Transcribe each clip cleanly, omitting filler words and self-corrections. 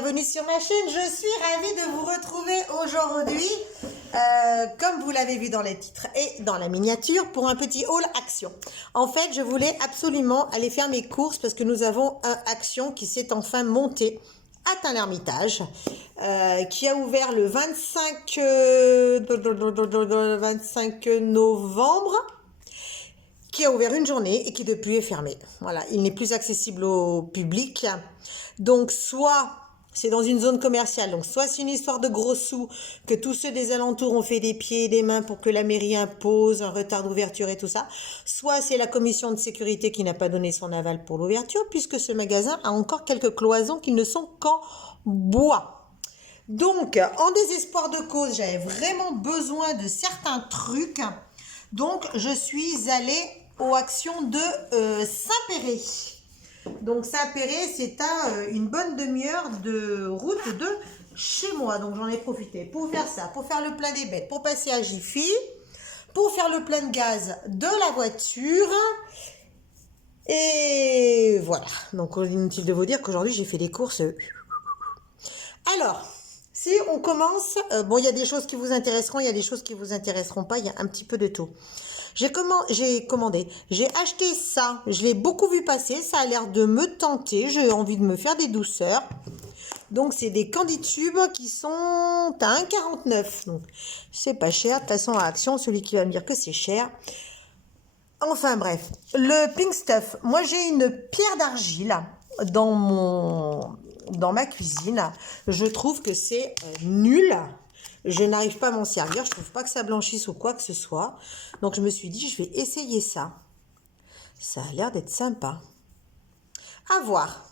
bienvenue sur ma chaîne. Je suis ravie de vous retrouver aujourd'hui, comme vous l'avez vu dans les titres et dans la miniature, pour un petit haul Action. En fait, je voulais absolument aller faire mes courses parce que nous avons un Action qui s'est enfin monté à Tain-l'Hermitage, qui a ouvert le 25 novembre, qui a ouvert une journée et qui depuis est fermé. Voilà, il n'est plus accessible au public. Donc soit c'est dans une zone commerciale, donc soit c'est une histoire de gros sous, que tous ceux des alentours ont fait des pieds et des mains pour que la mairie impose un retard d'ouverture et tout ça, soit c'est la commission de sécurité qui n'a pas donné son aval pour l'ouverture, puisque ce magasin a encore quelques cloisons qui ne sont qu'en bois. Donc, en désespoir de cause, j'avais vraiment besoin de certains trucs. Donc, je suis allée aux Actions de Saint-Péray. Donc, Saint-Péray, c'est à une bonne demi-heure de route de chez moi. Donc, j'en ai profité pour faire ça, pour faire le plein des bêtes, pour passer à Jiffy, pour faire le plein de gaz de la voiture. Et voilà. Donc, inutile de vous dire qu'aujourd'hui, j'ai fait des courses. Alors, si on commence, bon, il y a des choses qui vous intéresseront, il y a des choses qui vous intéresseront pas, il y a un petit peu de tout. J'ai acheté ça, je l'ai beaucoup vu passer, ça a l'air de me tenter, j'ai envie de me faire des douceurs. Donc, c'est des candy tubes qui sont à 1,49 €. Donc, c'est pas cher, de toute façon, à Action, celui qui va me dire que c'est cher. Enfin, bref. Le Pink Stuff, moi, j'ai une pierre d'argile dans ma cuisine. Je trouve que c'est nul. Je n'arrive pas à m'en servir. Je trouve pas que ça blanchisse ou quoi que ce soit. Donc, je me suis dit, je vais essayer ça. Ça a l'air d'être sympa. À voir.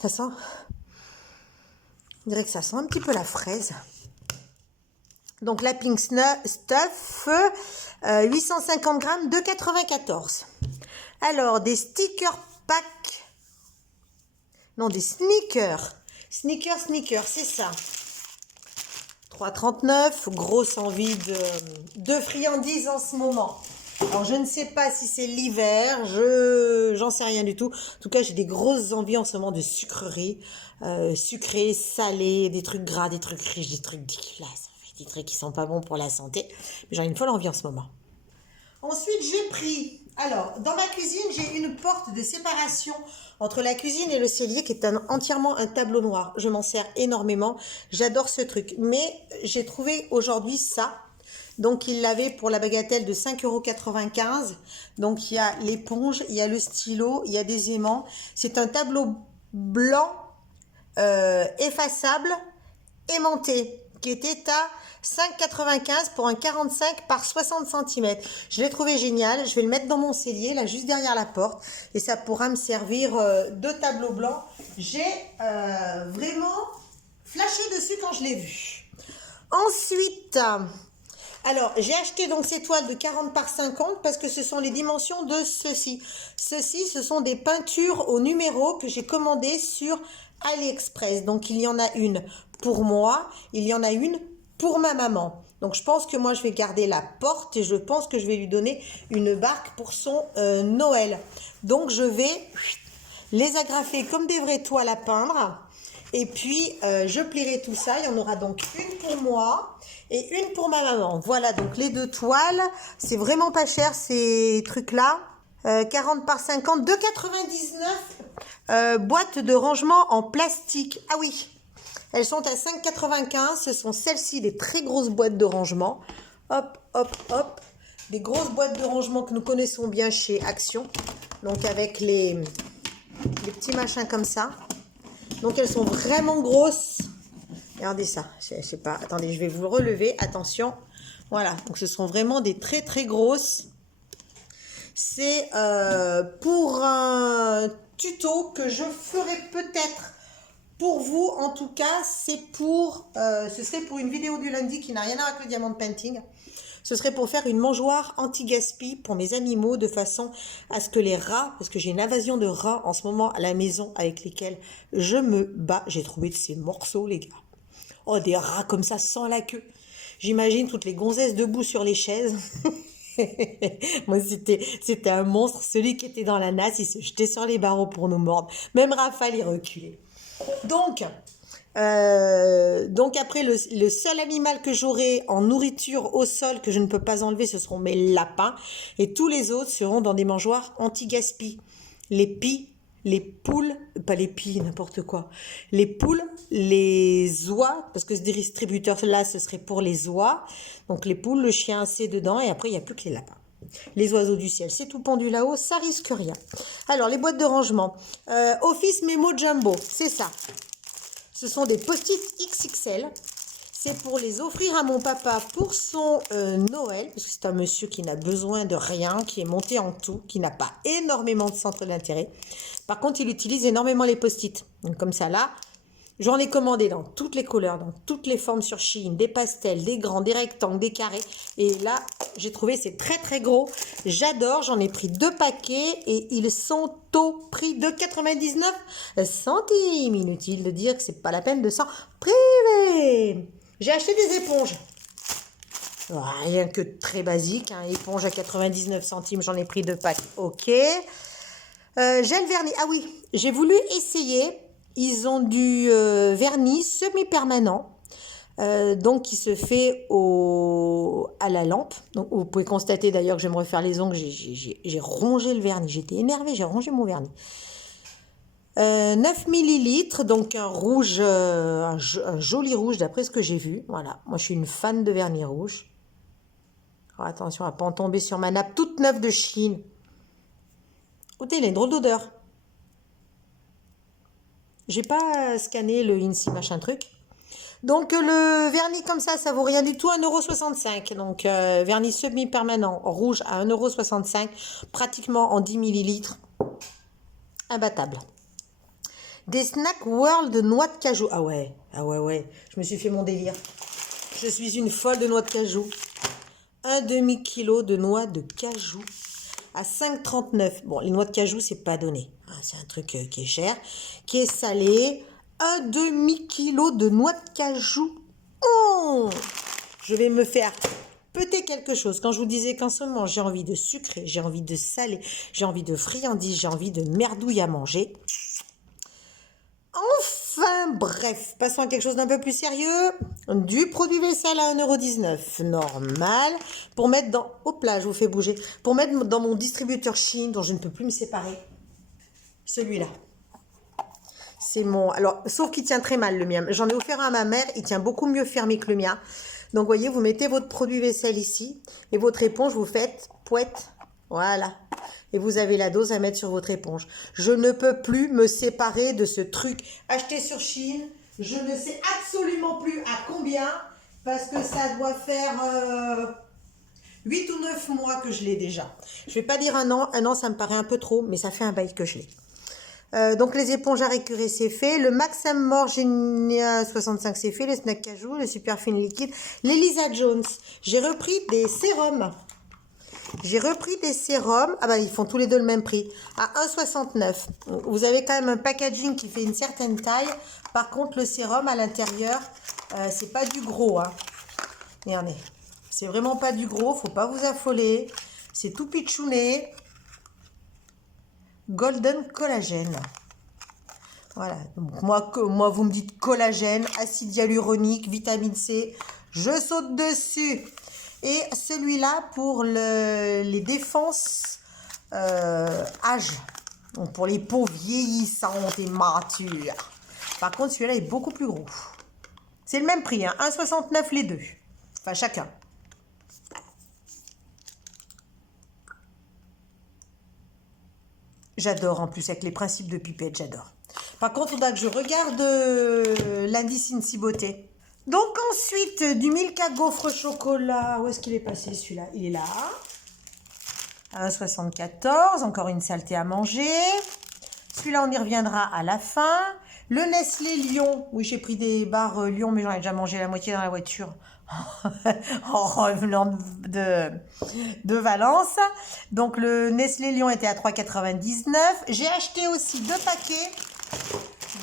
Ça sent... Je dirais que ça sent un petit peu la fraise. Donc, la Pink Stuff, 850 grammes, 2,94 €. Alors, des sticker pack. Non, des sneakers. Sneakers, c'est ça. 3,39 €. Grosse envie de friandises en ce moment. Alors, je ne sais pas si c'est l'hiver. J'en sais rien du tout. En tout cas, j'ai des grosses envies en ce moment de sucreries. Sucrées, salées, des trucs gras, des trucs riches, des trucs dégueulasses. Des trucs qui sont pas bons pour la santé. Mais j'en ai une folle envie en ce moment. Ensuite, j'ai pris... Alors, dans ma cuisine, j'ai une porte de séparation entre la cuisine et le cellier qui est entièrement un tableau noir. Je m'en sers énormément. J'adore ce truc. Mais j'ai trouvé aujourd'hui ça. Donc, il l'avait pour la bagatelle de 5,95 €. Donc, il y a l'éponge, il y a le stylo, il y a des aimants. C'est un tableau blanc effaçable, aimanté, qui était à 5,95 € pour un 45 par 60 cm. Je l'ai trouvé génial. Je vais le mettre dans mon cellier, là, juste derrière la porte. Et ça pourra me servir de tableau blanc. J'ai vraiment flashé dessus quand je l'ai vu. Ensuite, alors, j'ai acheté donc ces toiles de 40 par 50 parce que ce sont les dimensions de ceci. Ceci, ce sont des peintures au numéro que j'ai commandées sur AliExpress. Donc, il y en a une pour moi, il y en a une pour ma maman. Donc, je pense que moi, je vais garder la porte et je pense que je vais lui donner une barque pour son Noël. Donc, je vais les agrafer comme des vraies toiles à peindre. Et puis, je plierai tout ça. Il y en aura donc une pour moi et une pour ma maman. Voilà, donc les deux toiles. C'est vraiment pas cher, ces trucs-là. 40 par 50, 2,99 €. Boîte de rangement en plastique. Ah oui, elles sont à 5,95 €. Ce sont celles-ci, des très grosses boîtes de rangement. Hop, hop, hop. Des grosses boîtes de rangement que nous connaissons bien chez Action. Donc, avec les petits machins comme ça. Donc, elles sont vraiment grosses. Regardez ça. Je sais pas. Attendez, je vais vous relever. Attention. Voilà. Donc, ce sont vraiment des très, très grosses. C'est pour un tuto que je ferai peut-être pour vous. En tout cas, ce serait pour une vidéo du lundi qui n'a rien à voir avec le diamant painting. Ce serait pour faire une mangeoire anti-gaspi pour mes animaux de façon à ce que les rats, parce que j'ai une invasion de rats en ce moment à la maison avec lesquels je me bats. J'ai trouvé de ces morceaux, les gars. Oh, des rats comme ça sans la queue. J'imagine toutes les gonzesses debout sur les chaises. Moi, c'était un monstre. Celui qui était dans la nasse, il se jetait sur les barreaux pour nous mordre. Même Rafale, il reculait. Donc après, le seul animal que j'aurai en nourriture au sol que je ne peux pas enlever, ce seront mes lapins. Et tous les autres seront dans des mangeoires anti-gaspi. Les pies, les poules, pas les pies, n'importe quoi. Les poules, les oies, parce que ce distributeur-là, ce serait pour les oies. Donc les poules, le chien, c'est dedans. Et après, il n'y a plus que les lapins. Les oiseaux du ciel, c'est tout pendu là-haut, ça risque rien. Alors, les boîtes de rangement. Office Memo Jumbo, c'est ça. Ce sont des post-it XXL. C'est pour les offrir à mon papa pour son Noël, parce que c'est un monsieur qui n'a besoin de rien, qui est monté en tout, qui n'a pas énormément de centre d'intérêt. Par contre, il utilise énormément les post-it. Donc comme ça là, j'en ai commandé dans toutes les couleurs, dans toutes les formes sur Shein, des pastels, des grands, des rectangles, des carrés. Et là, j'ai trouvé c'est très très gros. J'adore, j'en ai pris 2 paquets et ils sont au prix de 99 centimes. Inutile de dire que c'est pas la peine de s'en priver. J'ai acheté des éponges. Rien que très basique, hein. Éponge à 99 centimes, j'en ai pris 2 packs. Ok. Gel vernis. Ah oui, j'ai voulu essayer. Ils ont du vernis semi-permanent, donc qui se fait à la lampe. Donc, vous pouvez constater d'ailleurs que je vais me refaire les ongles. J'ai rongé le vernis. J'étais énervée, j'ai rongé mon vernis. 9 millilitres, donc un rouge, un joli rouge d'après ce que j'ai vu. Voilà, moi je suis une fan de vernis rouge. Alors, attention à ne pas en tomber sur ma nappe toute neuve de Chine. Oh, il a une drôle d'odeur. J'ai pas scanné le INSEE machin truc. Donc le vernis comme ça vaut rien du tout, 1,65 €. Donc vernis semi-permanent rouge à 1,65 €, pratiquement en 10 millilitres. Imbattable. Des Snack World de noix de cajou. Ah ouais, ouais. Je me suis fait mon délire. Je suis une folle de noix de cajou. Un demi-kilo de noix de cajou à 5,39 €. Bon, les noix de cajou, c'est pas donné. C'est un truc qui est cher, qui est salé. Un demi-kilo de noix de cajou. Oh, je vais me faire péter quelque chose. Quand je vous disais qu'en ce moment, j'ai envie de sucré, j'ai envie de salé, j'ai envie de friandises, j'ai envie de merdouille à manger. Enfin, bref, passons à quelque chose d'un peu plus sérieux. Du produit vaisselle à 1,19 €, normal. Pour mettre dans... Hop là, je vous fais bouger. Pour mettre dans mon distributeur Shein, dont je ne peux plus me séparer. Celui-là. C'est mon... Alors, sauf qu'il tient très mal, le mien. J'en ai offert un à ma mère. Il tient beaucoup mieux fermé que le mien. Donc, vous voyez, vous mettez votre produit vaisselle ici. Et votre éponge, vous faites pouette. Voilà. Et vous avez la dose à mettre sur votre éponge. Je ne peux plus me séparer de ce truc acheté sur Shein. Je ne sais absolument plus à combien. Parce que ça doit faire 8 ou 9 mois que je l'ai déjà. Je ne vais pas dire un an. Un an, ça me paraît un peu trop. Mais ça fait un bail que je l'ai. Donc les éponges à récurer c'est fait, le Maxamor Genia 65 c'est fait, le Snack Cajou, le Super Fine Liquide, l'Elisa Jones. J'ai repris des sérums. Ah bah ils font tous les deux le même prix, à 1,69 €. Vous avez quand même un packaging qui fait une certaine taille. Par contre le sérum à l'intérieur, c'est pas du gros, hein. Regardez, c'est vraiment pas du gros, faut pas vous affoler. C'est tout pitchouné. Golden Collagène. Voilà. Donc moi, vous me dites collagène, acide hyaluronique, vitamine C. Je saute dessus. Et celui-là pour les défenses âge. Donc pour les peaux vieillissantes et matures. Par contre, celui-là est beaucoup plus gros. C'est le même prix, hein, 1,69 € les deux. Enfin, chacun. J'adore en plus avec les principes de pipette, j'adore. Par contre, il faudra que je regarde l'indice INSEE Beauté. Donc ensuite, du Milka gaufre chocolat. Où est-ce qu'il est passé celui-là? Il est là. 1,74 €, encore une saleté à manger. Celui-là, on y reviendra à la fin. Le Nestlé Lion. Oui, j'ai pris des barres Lion, mais j'en ai déjà mangé la moitié dans la voiture. En revenant de Valence. Donc le Nestlé Lion était à 3,99 €. J'ai acheté aussi 2 paquets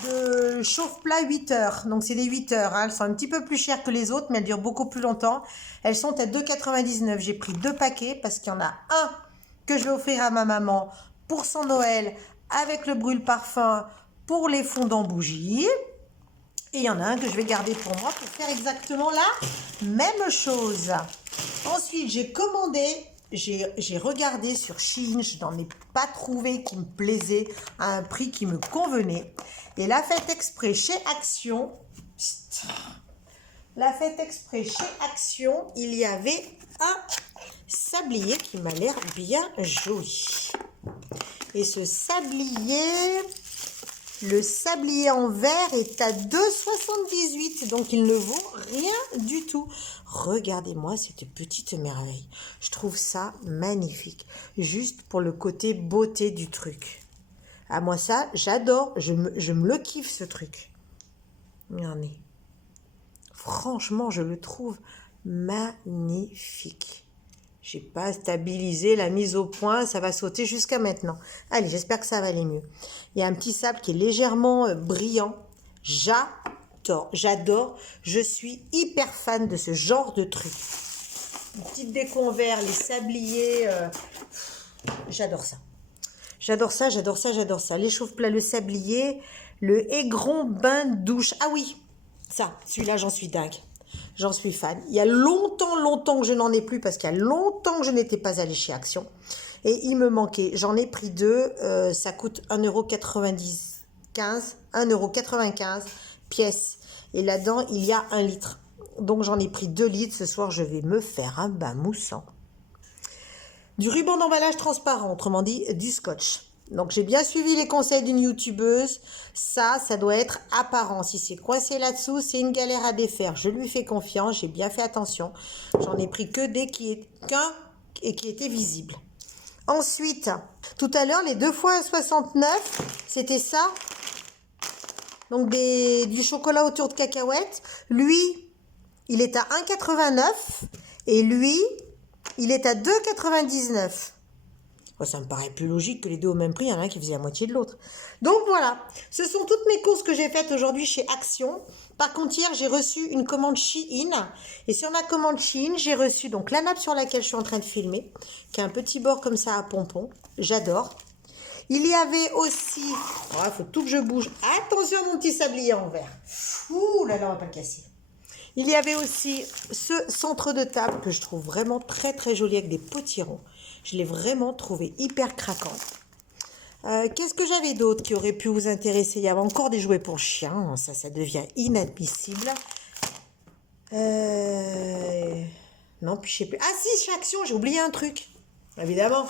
de chauffe-plat 8 heures. Donc c'est des 8 heures, hein. Elles sont un petit peu plus chères que les autres, mais elles durent beaucoup plus longtemps. Elles sont à 2,99 €. J'ai pris 2 paquets parce qu'il y en a un que je vais offrir à ma maman pour son Noël avec le brûle-parfum pour les fondants bougies. Et il y en a un que je vais garder pour moi pour faire exactement la même chose. Ensuite, j'ai commandé, j'ai regardé sur Shein, je n'en ai pas trouvé qui me plaisait à un prix qui me convenait. Et la fête exprès chez Action, il y avait un sablier qui m'a l'air bien joli. Et ce sablier... Le sablier en verre est à 2,78 €, donc il ne vaut rien du tout. Regardez-moi cette petite merveille. Je trouve ça magnifique, juste pour le côté beauté du truc. Ah, moi ça, j'adore, je me le kiffe ce truc. Regardez. Franchement, je le trouve magnifique. J'ai pas stabilisé la mise au point, ça va sauter jusqu'à maintenant. Allez, j'espère que ça va aller mieux. Il y a un petit sable qui est légèrement brillant. J'adore. Je suis hyper fan de ce genre de truc. Une petite déco en verre, les sabliers, j'adore ça. J'adore ça. Les chauffe-plats, le sablier, le aigron bain de douche. Ah oui, ça, celui-là, j'en suis dingue. J'en suis fan. Il y a longtemps que je n'en ai plus parce qu'il y a longtemps que je n'étais pas allée chez Action. Et il me manquait. J'en ai pris deux. Ça coûte 1,95 € pièce. Et là-dedans, il y a 1 litre. Donc, j'en ai pris 2 litres. Ce soir, je vais me faire un bain moussant. Du ruban d'emballage transparent, autrement dit, du scotch. Donc, j'ai bien suivi les conseils d'une youtubeuse. Ça doit être apparent. Si c'est coincé là-dessous, c'est une galère à défaire. Je lui fais confiance, j'ai bien fait attention. J'en ai pris que qu'un et qui était visible. Ensuite, tout à l'heure, les 2 fois 69, c'était ça. Donc, du chocolat autour de cacahuètes. Lui, il est à 1,89 € et lui, il est à 2,99 €. Ça me paraît plus logique que les deux au même prix, il y en a un qui faisait la moitié de l'autre. Donc voilà, ce sont toutes mes courses que j'ai faites aujourd'hui chez Action. Par contre, hier, j'ai reçu une commande Shein. Et sur ma commande Shein, j'ai reçu donc la nappe sur laquelle je suis en train de filmer, qui a un petit bord comme ça à pompon. J'adore. Il y avait aussi... Il faut tout que je bouge. Attention à mon petit sablier en verre. Ouh là là, on va pas le casser. Il y avait aussi ce centre de table que je trouve vraiment très très joli avec des potirons. Je l'ai vraiment trouvé hyper craquant. Qu'est-ce que j'avais d'autre qui aurait pu vous intéresser? Il y avait encore des jouets pour chiens. Ça devient inadmissible. Non, puis je sais plus. Ah si, chez Action, j'ai oublié un truc. Évidemment.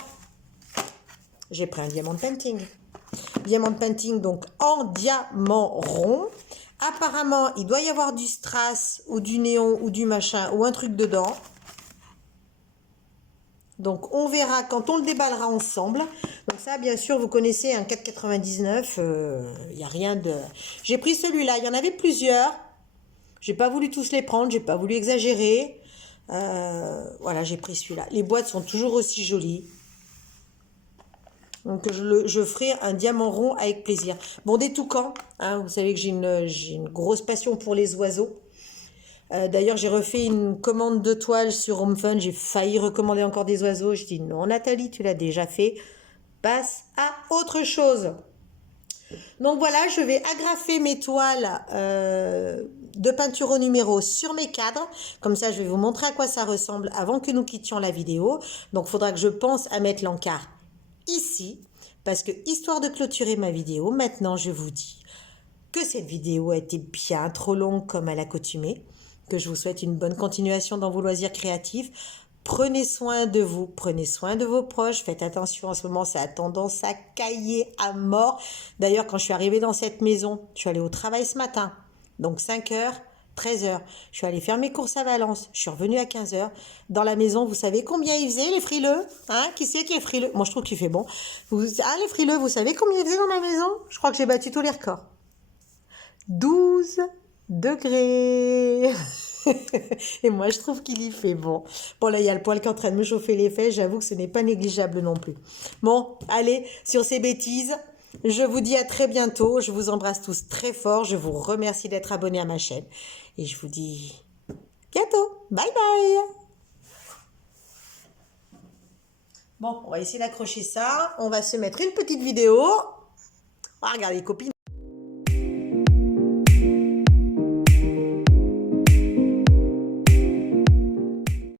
J'ai pris un diamant painting. Diamant painting, donc en diamant rond. Apparemment, il doit y avoir du strass ou du néon ou du machin ou un truc dedans. Donc, on verra quand on le déballera ensemble. Donc ça, bien sûr, vous connaissez un 4,99. Il n'y a rien de... J'ai pris celui-là. Il y en avait plusieurs. J'ai pas voulu tous les prendre. J'ai pas voulu exagérer. Voilà, j'ai pris celui-là. Les boîtes sont toujours aussi jolies. Donc, je ferai un diamant rond avec plaisir. Bon, des toucans. Hein, vous savez que j'ai une grosse passion pour les oiseaux. D'ailleurs, j'ai refait une commande de toile sur Home Fun. J'ai failli recommander encore des oiseaux. Je dis non, Nathalie, tu l'as déjà fait. Passe à autre chose. Donc voilà, je vais agrafer mes toiles de peinture au numéro sur mes cadres. Comme ça, je vais vous montrer à quoi ça ressemble avant que nous quittions la vidéo. Donc, il faudra que je pense à mettre l'encart ici. Parce que, histoire de clôturer ma vidéo, maintenant, je vous dis que cette vidéo a été bien trop longue comme à l'accoutumée. Que je vous souhaite une bonne continuation dans vos loisirs créatifs. Prenez soin de vous, prenez soin de vos proches. Faites attention, en ce moment, ça a tendance à cailler à mort. D'ailleurs, quand je suis arrivée dans cette maison, je suis allée au travail ce matin. Donc 5h, 13h. Je suis allée faire mes courses à Valence. Je suis revenue à 15h. Dans la maison, vous savez combien il faisait, les frileux? Hein? Qui c'est qui est frileux? Moi, je trouve qu'il fait bon. Les frileux, vous savez combien il faisait dans ma maison? Je crois que j'ai battu tous les records. 12 degrés. Et moi, je trouve qu'il y fait bon. Bon, là, il y a le poêle qui est en train de me chauffer les fesses. J'avoue que ce n'est pas négligeable non plus. Bon, allez, sur ces bêtises, je vous dis à très bientôt. Je vous embrasse tous très fort. Je vous remercie d'être abonnés à ma chaîne. Et je vous dis bientôt. Bye bye. Bon, on va essayer d'accrocher ça. On va se mettre une petite vidéo. Oh, regardez les copines.